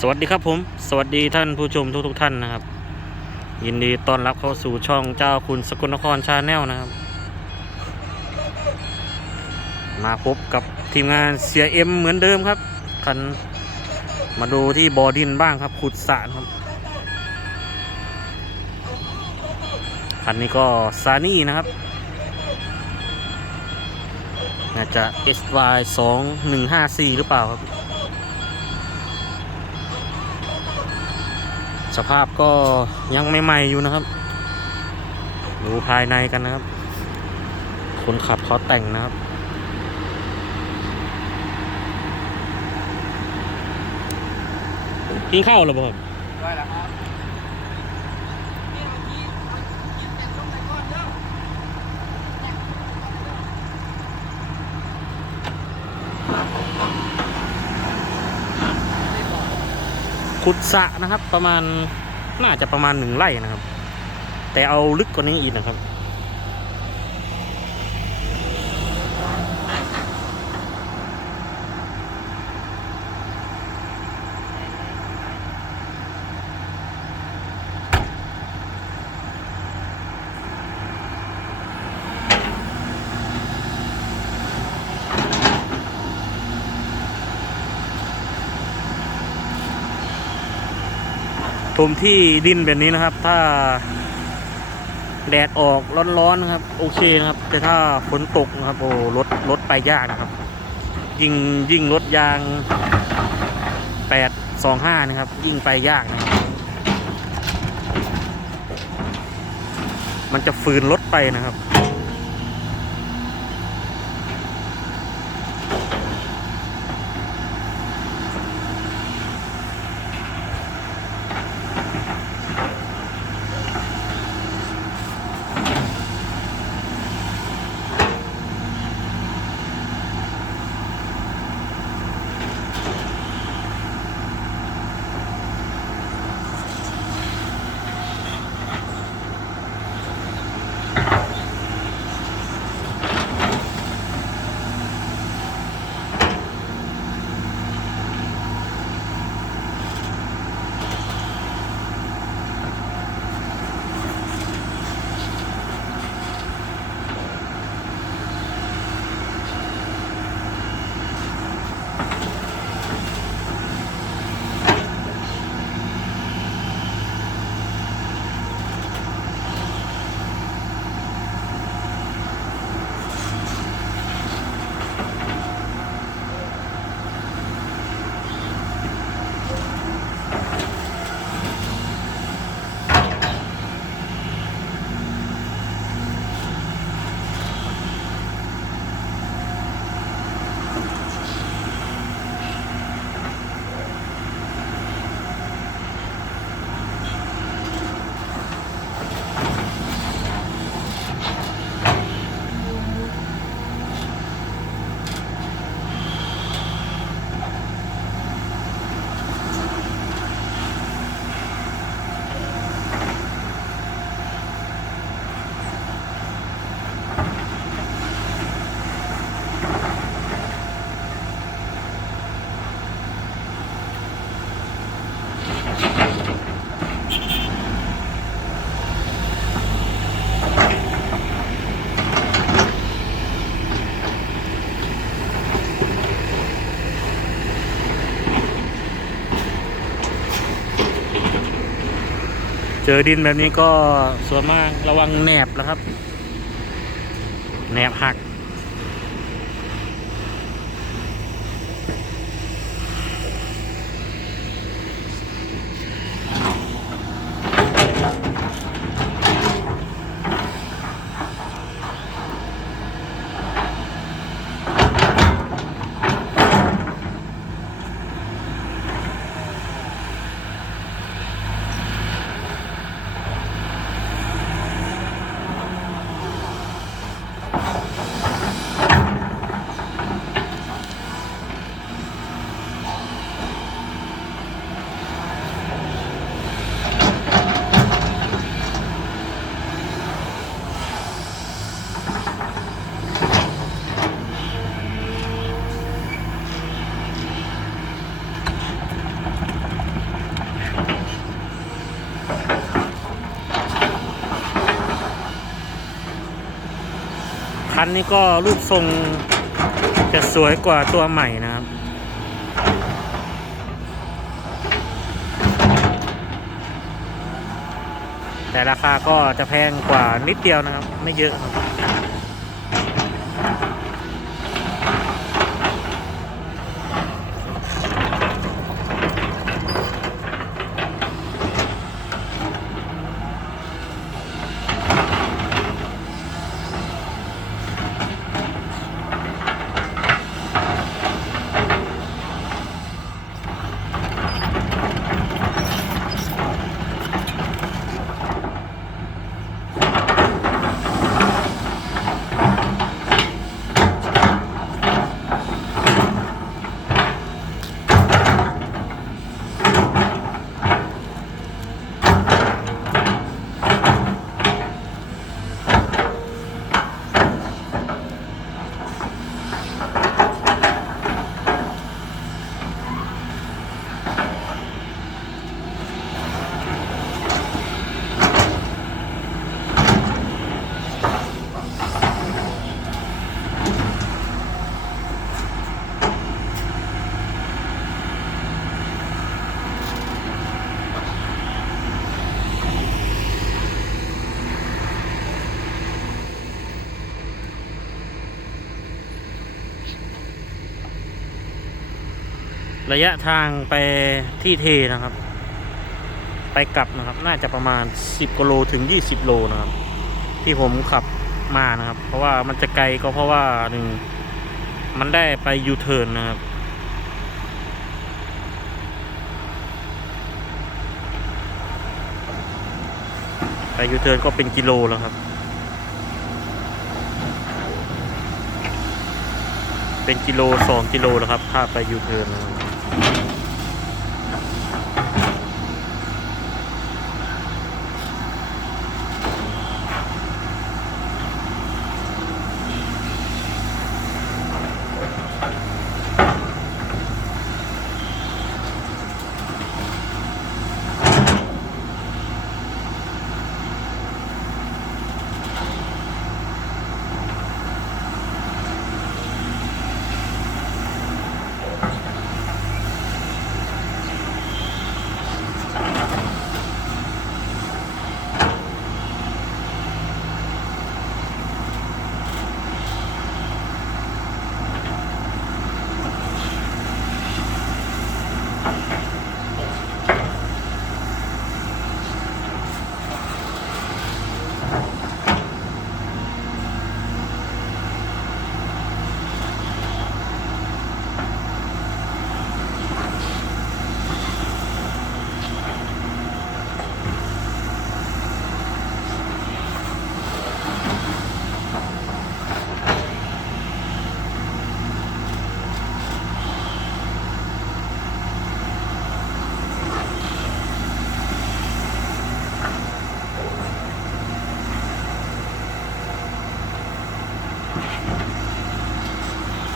สวัสดีครับผมสวัสดีท่านผู้ชมทุกท่านนะครับยินดีต้อนรับเข้าสู่ช่องเจ้าคุณสกลนครชาแนลนะครับมาพบกับทีมงานเสียเอ็มเหมือนเดิมครับคันมาดูที่บ่อดินบ้างครับขุดสระครับคันนี้ก็ซานี่นะครับน่าจะ SY 2154หรือเปล่าครับสภาพก็ยังไม่ใหม่อยู่นะครับดูภายในกันนะครับคนขับเขาแต่งนะครับกินข้าวหรือเปล่าได้แล้วครับขุดสระนะครับประมาณน่าจะประมาณ1 ไร่นะครับแต่เอาลึกกว่านี้อีกนะครับถมที่ดินแบบนี้นะครับถ้าแดดออกร้อนๆนะครับโอเคนะครับแต่ถ้าฝนตกนะครับโอ้รถไปยากนะครับยิ่งรถยาง825นะครับยิ่งไปยากนะครับมันจะฝืนรถไปนะครับเจอดินแบบนี้ก็ส่วนมากระวังแหนบนะครับแหนบหัก นนี่ก็รูปทรงจะสวยกว่าตัวใหม่นะครับแต่ราคาก็จะแพงกว่านิดเดียวนะครับไม่เยอะครับระยะทางไปที่เทนะครับไปกลับนะครับน่าจะประมาณ10 กิโลถึง20 โลนะครับที่ผมขับมานะครับเพราะว่ามันจะไกลก็เพราะว่าหนึ่งมันได้ไปยูเทิร์นนะครับไปยูเทิร์นก็เป็นกิโลแล้วครับเป็นกิโล2 กิโลแล้วครับถ้าไปยูเทิร์นนะครับ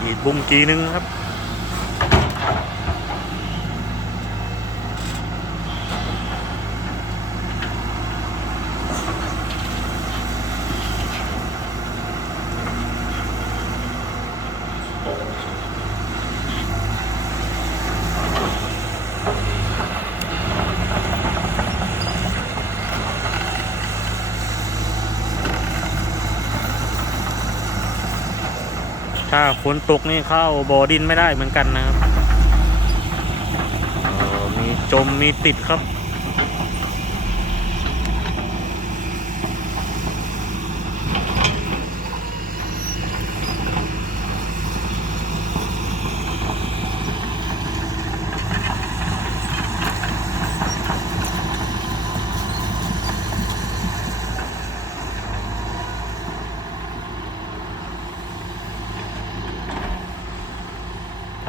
อีกบุ้งกีนึงครับถ้าฝนตกนี่เข้าบ่อดินไม่ได้เหมือนกันนะครับมีจมมีติดครับ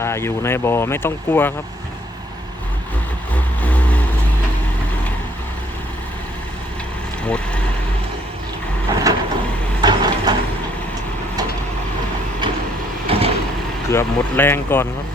ถ้าอยู่ในบ่อไม่ต้องกลัวครับหมดเกือบหมดแรงก่อนครับ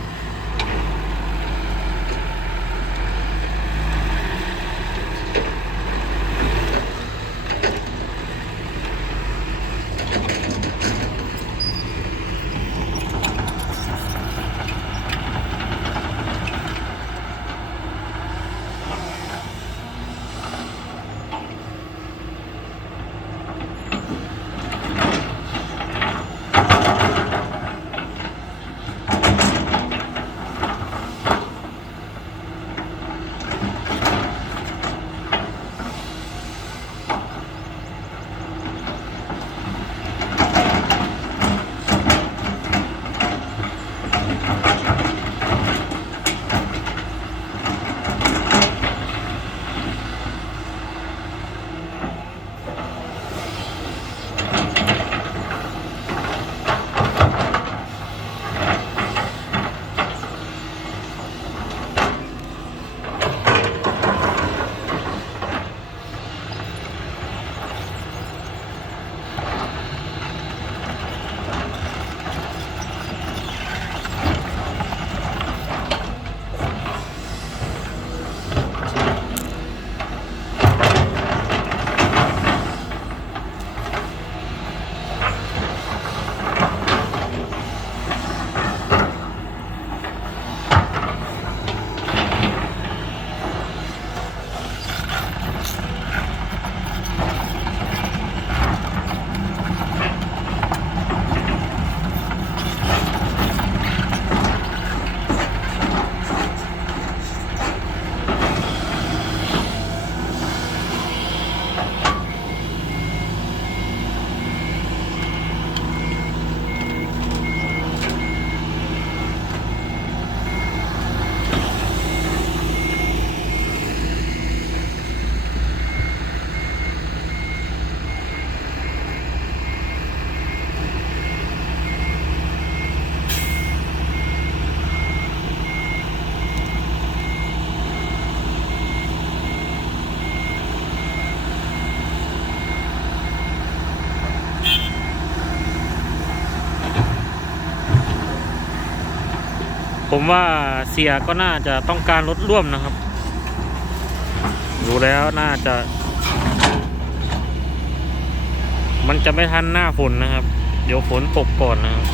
ผมว่าเสียก็น่าจะต้องการรถร่วมนะครับดูแล้วน่าจะ มันจะไม่ทันหน้าฝนนะครับเดี๋ยวฝนตกก่อนนะครับ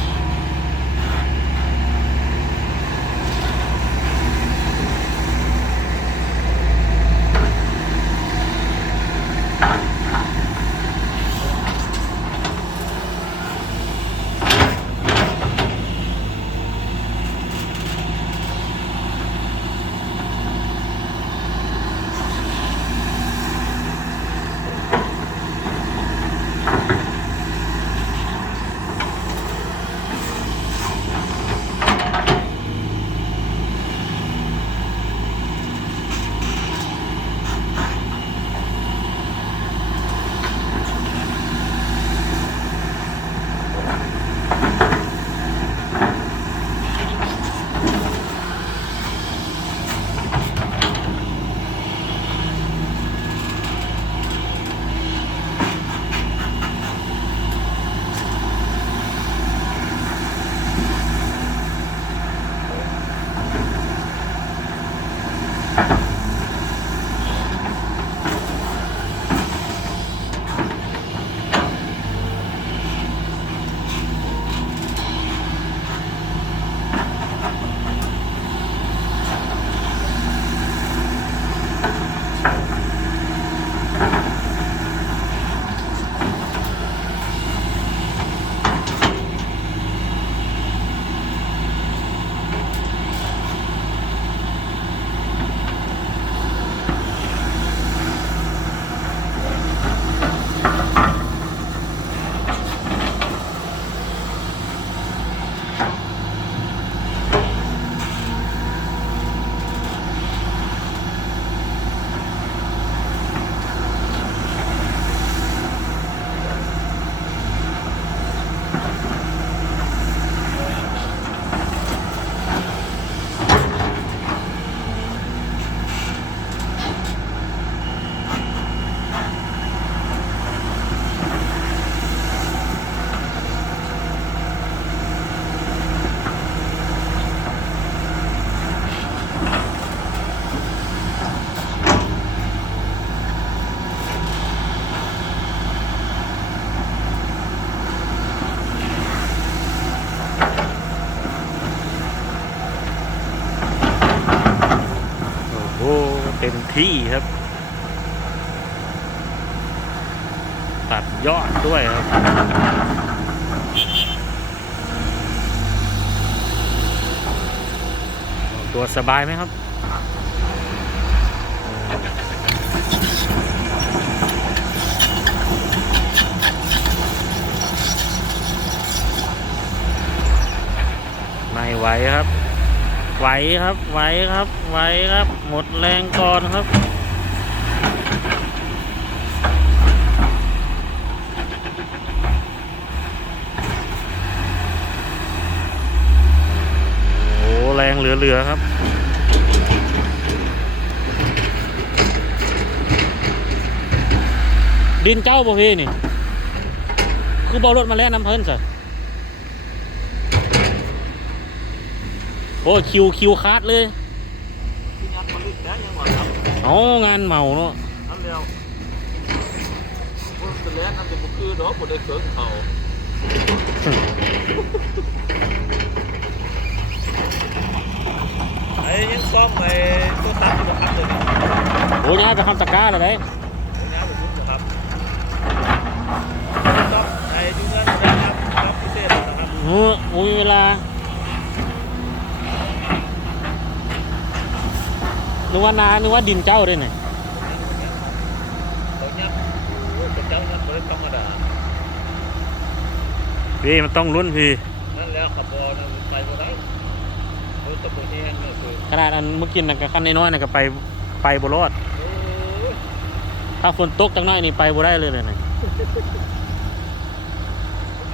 โอ้เต็มที่ครับตัดยอดด้วยครับตัวสบายไหมครับไม่ไหวครับไหวครับไหวครับไหวครับหมดแรงก่อนครับโอ้แรงเหลือๆครับดินเจ้าบ่พี่นี่คือบ่รถมาแล้วน้ำเพิ่นสิโอ้คิวคาดเลยอ๋องานเมาเนาะนั่นแล้วคนเป็นแล้วนั่นจะบุคือเนาะบ่ได้เคิร์กเขาไอ้ยังซ่อมไอ้ตัวตัดอยู่ครับตัวนี้โอ้ยไปทำตะกร้าเลยไหมน้าไปซื้อครับซ่อมไอ้ดูเงินนะครับซ่อมพิเศษนะครับโอ้ยเวลานึกว่าดินเจ้าด้วยเนี่ยเขาเนี่ยเจ้าเนี่ยไม่ธรรมดาพี่มันต้องลุ้นพี่นั่นแล้วขับบอลไปบ่ได้รถตะโกนแห้งเนี่ยคือขนาดอันเมื่อกี้น่ะกับคันน้อยๆน่ะก็ไปบ่รอดถ้าฝนตกจังน้อยนี่ไปบ่ได้เลยเนี่ย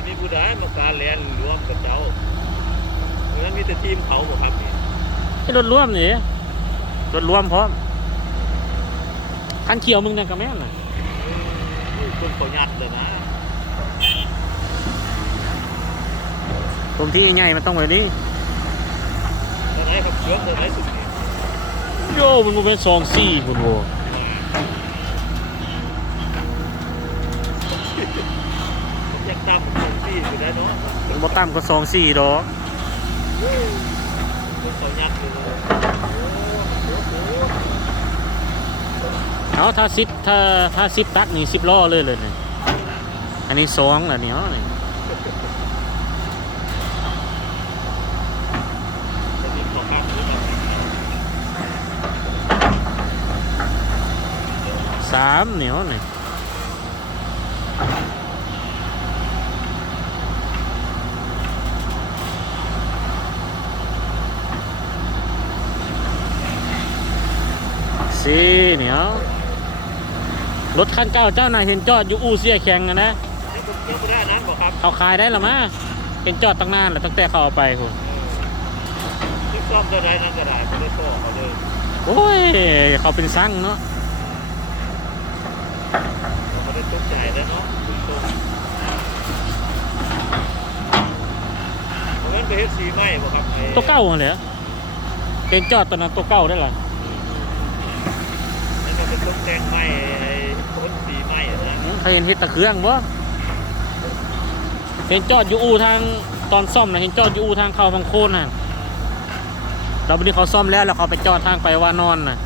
มีผู้ใดมาการเรียนรวมกับเจ้าเพราะงั้นมีแต่ทีมเขาบ่ครับนี่ให้รถร่วมนี่รถรวมพร้อมคันเขียวมึงนั่นกับแม่น่ะคนเขายัดเลยนะตรงที่ใหญ่มันต้องแบบนี้ข ไหนครับเครื่องตัวไหนสุดนี่ โยมันบ่เป็น24พุ่นโว้ ผมยังตามผมที่อยู่ได้เนาะ มันบ่ต่ำกว่า24ดอก เป็นเขายัดอยู่ เอาถ้า10ตักนี่10ล้อเลยนี่อันนี้2ล่ะนี่อ๋อนี่ เป็นดินของครับหรือเปล่า 3นี่อ๋อนี่สี่เนี่ยรถคันเก่าเจ้านายเห็นจอดอยู่อู่เสียแข็งอะนะ ยังไม่ได้นั้นบอกครับ เขาขายได้หรอมะเห็นจอดตั้งนานแล้วตั้งแต่เขาเอาไปคุณ ที่ซ่อมจะได้นั่นก็ได้ไม่ได้โซ่เขาเลย โอ้ยเขาเป็นซังเนาะ ไม่ได้ตุ้มใจแล้วเนาะตุ้มเพราะงั้นไปเฮ็ดสีไหมบอกครับ ตัวเก่าเหรอเห็นจอดตอนนั้นตัวเก่าได้หรอ นั่นก็เป็นตุ้มแดงไหมต้นสีไหมนะ เขาเห็นเห็ดตะเครื่องบ่เห็นจอดอยู่อู่ทางตอนซ่อมนะเห็นจอดอยู่อู่ทางเข้าบางโคนน่ะเราวันนี้เขาซ่อมแล้วเขาไปจอดทางไปว่านอนน่ะ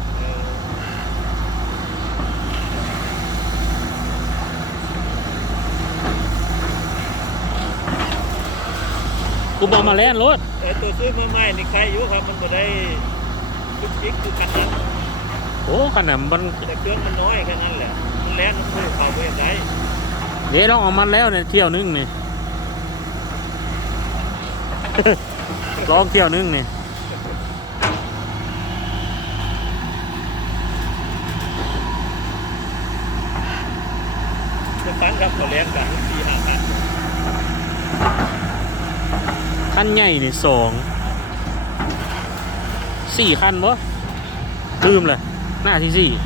กูบอกมาแล้วรถ แต่ตัวซื้อมาใหม่นี่ใครอยู่ครับมันบ่ได้ทุกจิกคือคันนั้น โอ้ขนาดมัน แต่เครื่องมันน้อยแค่นั้นแหละมันแล่นมันพุ่งเข้าไปได้ เดี๋ยวลองเอามันแล้วเนี่ยเที่ยวนึงนี่ ลองเที่ยวนึงนี่ จะฟันครับเขาแล่นกัน4-5 คัน คันใหญ่นี่4 คันบ่ลืมเลยหน้าที่4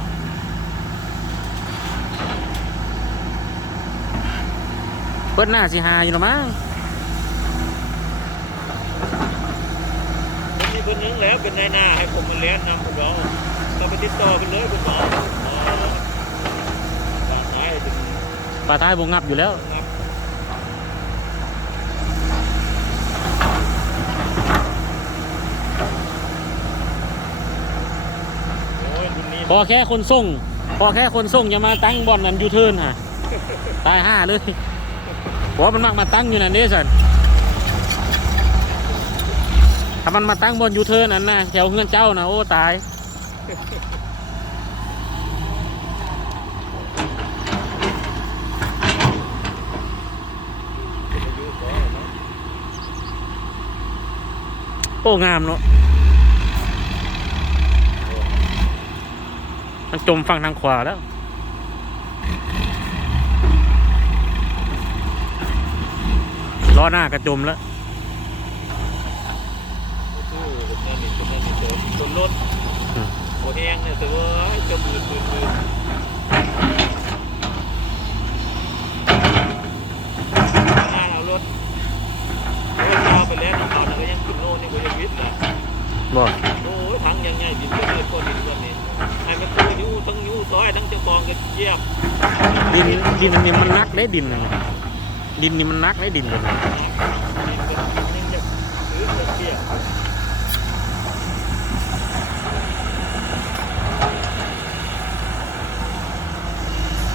เปิดหน้าสิหาอยู่หรอมั้ง ผมมีคนนึงแล้วเป็นนายหน้าให้ผมมาแล่นนำผมเราเราไปติดต่อกันเลยคุณหมอฝากท้ายถึง ปลาท้ายบงงับอยู่แล้ว ครับโอ้ยรุ่นนี้ พอแค่คนส่งอย่ามาตั้งบอลนั้นยูเทิร์นฮะตายห่าเลยเพราะมันมักมาตั้งอยู่นั่นเด้สันถ้ามันมาตั้งบอลยูเทิร์นนั้นนะแถวเฮือนเจ้านะโอ้ตายโอ้งามเนาะมันจมฝั่งทางขวาแล้วล้อหน้ากระจมแล้ว ต้นรถโอแห้งเนี่ยแต่ว่าจะมืดเอารถยาวไปแล้วน้ำเขาก็ยังขึ้นโน่นนี่ก็ยังวิทย์นะ บ่ โอ้ยทั้งยังไงดินก็เลยก้อนดินก้อนนี้ให้มันตัวยูทั้งยูซอยทั้งเจ้าของกันเยี่ยม ดินนี่มันนักได้ดินนะดินนี่มันนักได้ดินเลย ยังจะซื้อเงินเที่ยว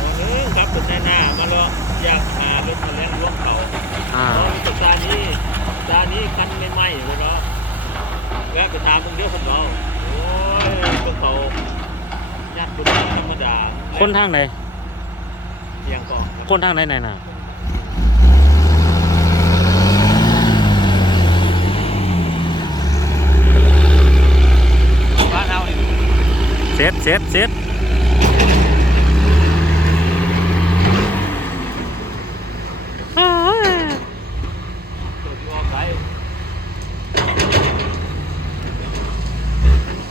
วันนึงครับเป็นหน้ามาลองอยากหารถมาเลี้ยงล้วงเขา ตอนนี้จานนี้คันไม่ไหม้เลยเนาะแวะไปตามตรงเดียวคนเราโอ้ยพวกเขายัดบุญธรรมดา คนทางไหน เพียงก่อน คนทางไหนไหนน่ะ บ้านเราเนี่ย เซ็ตตัวที่ออกไป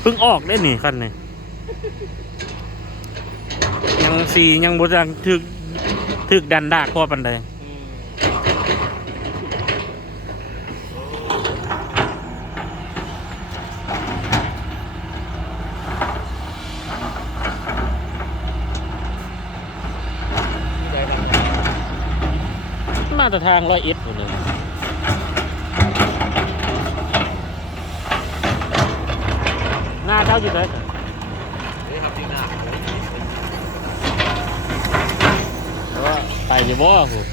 เพิ่งออกได้นี่คันนี่ยังบ่จังถึกดันดากพอปานใด มาแต่ทาง101หมดเลยหน้าเท่าอยู่เลย นี่ครับที่หน้า แต่ว่าไปอยู่บ่คุณ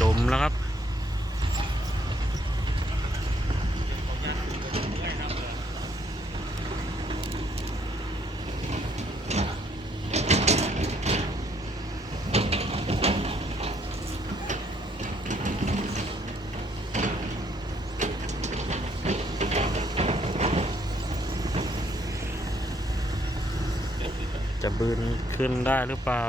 จมแล้วครับจะบืนขึ้นได้หรือเปล่า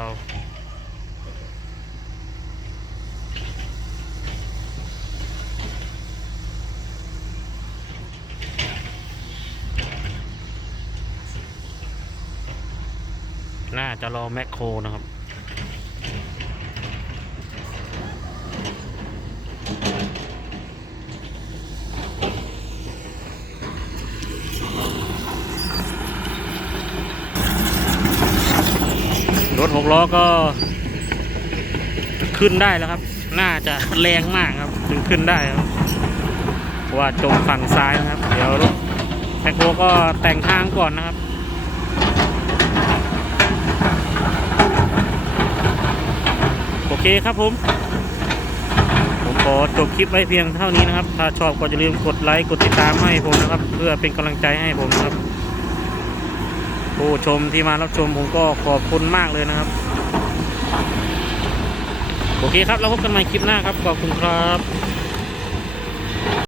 น่าจะรอแมคโครนะครับรถ6 ล้อก็ขึ้นได้แล้วครับ น่าจะแรงมากครับถึงขึ้นได้ครับเพราะว่าจมฝั่งซ้ายนะครับ เดี๋ยวรถแมคโครก็แต่งทางก่อนนะครับโอเคครับผมขอจบคลิปไว้เพียงเท่านี้นะครับถ้าชอบก็อย่าลืมกดไลค์กดติดตามให้ผมนะครับเพื่อเป็นกำลังใจให้ผมนะครับผู้ชมที่มารับชมผมก็ขอบคุณมากเลยนะครับโอเคครับเราพบกันใหม่คลิปหน้าครับขอบคุณครับ